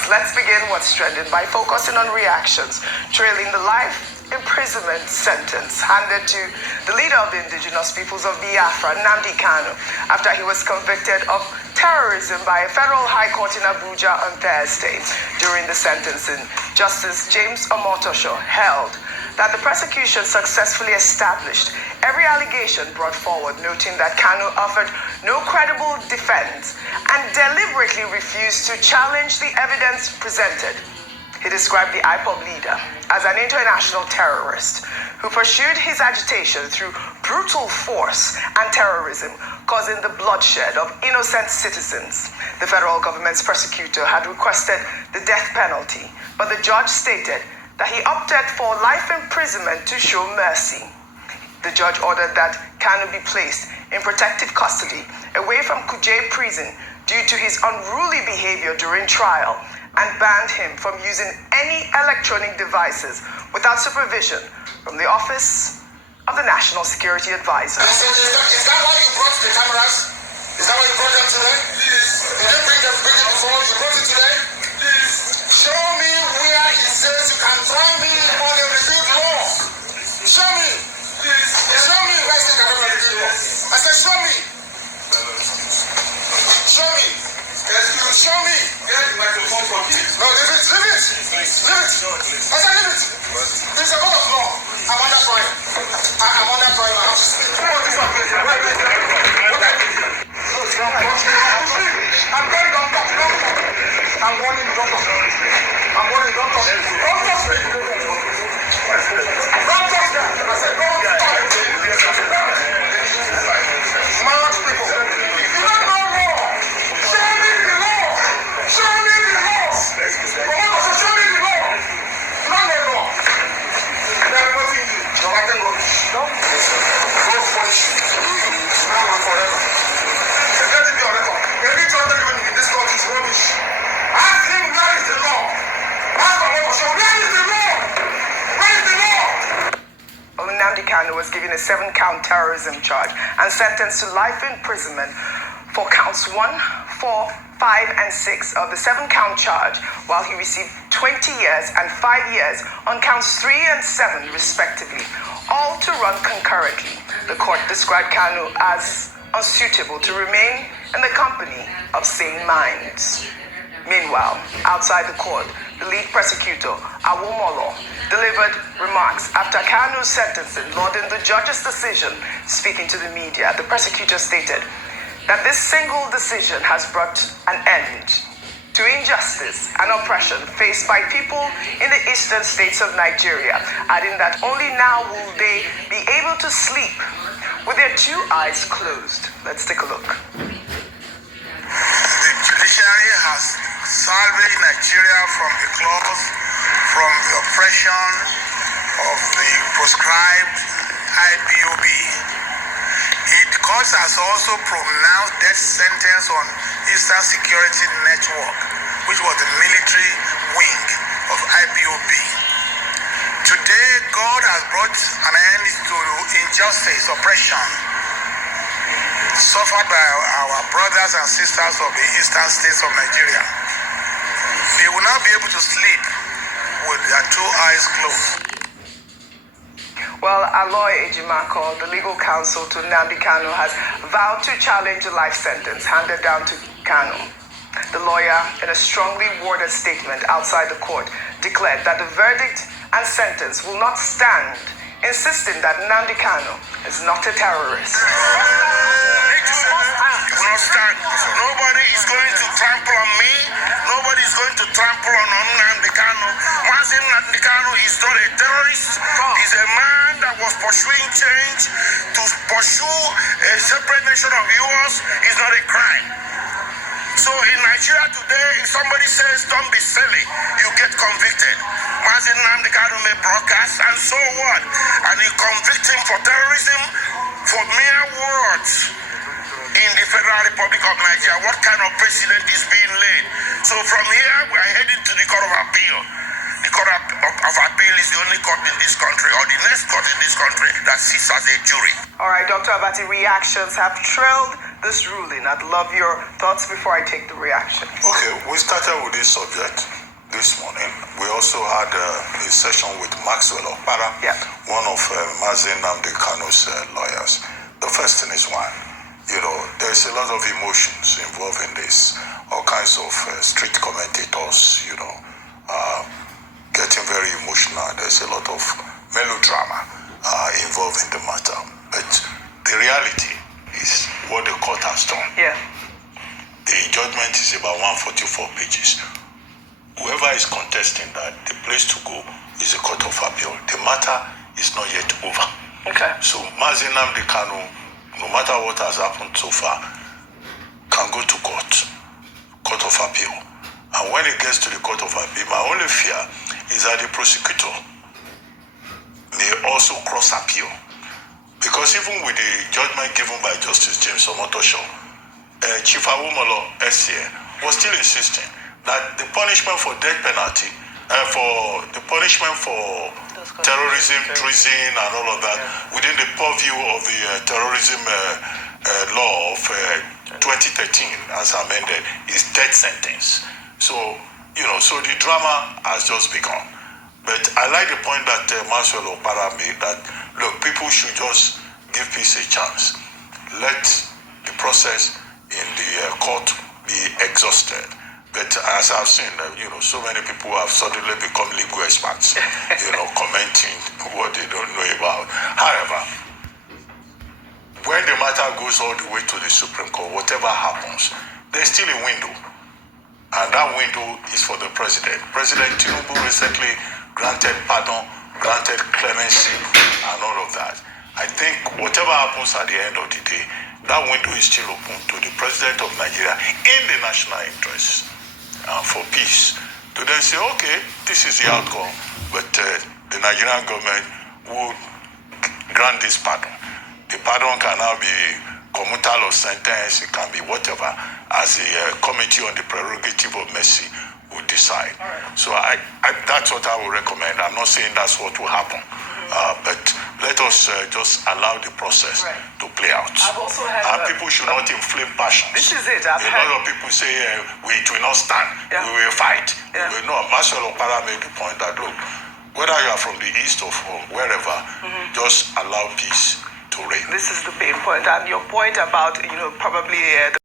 viewers, let's begin what's trending by focusing on reactions trailing the life imprisonment sentence handed to the leader of the indigenous peoples of Biafra, Nnamdi Kanu, after he was convicted of terrorism by a federal high court in Abuja on Thursday. During the sentencing, Justice James Omotosho held that the prosecution successfully established every allegation brought forward, noting that Kanu offered no credible defense and deliberately refused to challenge the evidence presented. He described the IPOB leader as an international terrorist who pursued his agitation through brutal force and terrorism, causing the bloodshed of innocent citizens. The federal government's prosecutor had requested the death penalty, but the judge stated that he opted for life imprisonment to show mercy. The judge ordered that Kanu be placed in protective custody away from Kuje prison due to his unruly behavior during trial, and banned him from using any electronic devices without supervision from the Office of the National Security Advisor. Is that why you brought the cameras? Is that why you brought them today? You didn't bring it before, you brought it today? Show me where he says you can try me on a revealed law. Show me. Show me where he says you can try me on a revealed law. I said, show me. Show me. Show me. Get the microphone from me. No, leave it. Leave it. Leave it. I said leave it. There's a lot of law. I'm under trial. I'm under trial. I have to speak. What is happening? I'm going down. I'm warning you, don't talk. I'm warning you, don't talk. Don't touch me. Don't touch them. I said don't touch me. Smart people. You don't know law. Show me the law. Show me the law. Show me the law. You don't know law. There is nothing you do. You're acting rubbish. No. Go punish you. Now and forever. Let it be on record. Every time even in this country is rubbish. Ask him where is the law. Ask him where is the law. Where is the law? Nnamdi Kanu was given a 7-count terrorism charge and sentenced to life imprisonment for counts 1, 4, 5, and 6 of the 7-count charge, while he received 20 years and 5 years on counts 3 and 7, respectively, all to run concurrently. The court described Kanu as unsuitable to remain in the company of sane minds. Meanwhile, outside the court, the lead prosecutor, Awomolo, delivered remarks after Kanu's sentencing, lauding the judge's decision. Speaking to the media, the prosecutor stated that this single decision has brought an end to injustice and oppression faced by people in the eastern states of Nigeria, adding that only now will they be able to sleep with their 2 eyes closed. Let's take a look. The judiciary has salvaged Nigeria from the claws, from the oppression of the proscribed IPOB. The court has also pronounced death sentence on Eastern Security Network, which was the military wing of IPOB. Today, God has brought an end to injustice, oppression suffered by our brothers and sisters of the eastern states of Nigeria. They will now be able to sleep with their 2 eyes closed. Well, Aloy Ejimako, the legal counsel to Nnamdi Kanu, has vowed to challenge the life sentence handed down to Kanu. The lawyer, in a strongly worded statement outside the court, declared that the verdict and sentence will not stand, insisting that Nnamdi Kanu is not a terrorist. It will not stand. Nobody is going to trample on me. Nobody is going to trample on Nnamdi Kanu. Once Nnamdi Kanu is not a terrorist, he's a man that was pursuing change. To pursue a separate nation of yours is not a crime. So in Nigeria today, if somebody says don't be silly, you get convicted. Mazin Nnamdi Kanu may broadcast, and so what? And you convict him for terrorism for mere words in the Federal Republic of Nigeria. What kind of precedent is being laid? So from here, we are heading to the Court of Appeal. The Court of Appeal is the only court in this country, or the next court in this country, that sits as a jury. All right, Dr. Abati, reactions have trailed this ruling? I'd love your thoughts before I take the reactions. Okay, we started with this subject this morning. We also had a session with Maxwell Okpara, one of Nnamdi Kanu's lawyers. The first thing is one, there's a lot of emotions involved in this. All kinds of street commentators, getting very emotional. There's a lot of melodrama involved in the matter. But the reality is what the court has done. Yeah. The judgment is about 144 pages. Whoever is contesting that, the place to go is the Court of Appeal. The matter is not yet over. Okay. So Nnamdi Kanu, no matter what has happened so far, can go to Court of Appeal. And when it gets to the Court of Appeal, my only fear is that the prosecutor may also cross appeal. Because even with the judgment given by Justice James Omotosho, Chief Awumolo SCA was still insisting that the punishment for death penalty, for the punishment for terrorism, treason, and all of that, within the purview of the terrorism law of 2013, as amended, is death sentence. So, so the drama has just begun. But I like the point that Maxwell Okpara made that, look, people should just give peace a chance. Let the process in the court be exhausted. But as I've seen, so many people have suddenly become legal experts, commenting what they don't know about. However, when the matter goes all the way to the Supreme Court, whatever happens, there's still a window. And that window is for the president. President Tinubu recently granted pardon, granted clemency, and all of that. I think whatever happens at the end of the day, that window is still open to the president of Nigeria in the national interest for peace. To then say, okay, this is the outcome, but the Nigerian government will grant this pardon. The pardon can now be commutal or sentence, it can be whatever, as the Committee on the Prerogative of Mercy will decide. So that's what I would recommend. I'm not saying that's what will happen, but let us just allow the process to play out. I've also had people should not inflame passions. This is it. A lot of people say, it will not stand, we will fight. No, Maxwell Okpara made the point that, look, whether you are from the east or from wherever, just allow peace to reign. This is the main point. And your point about, probably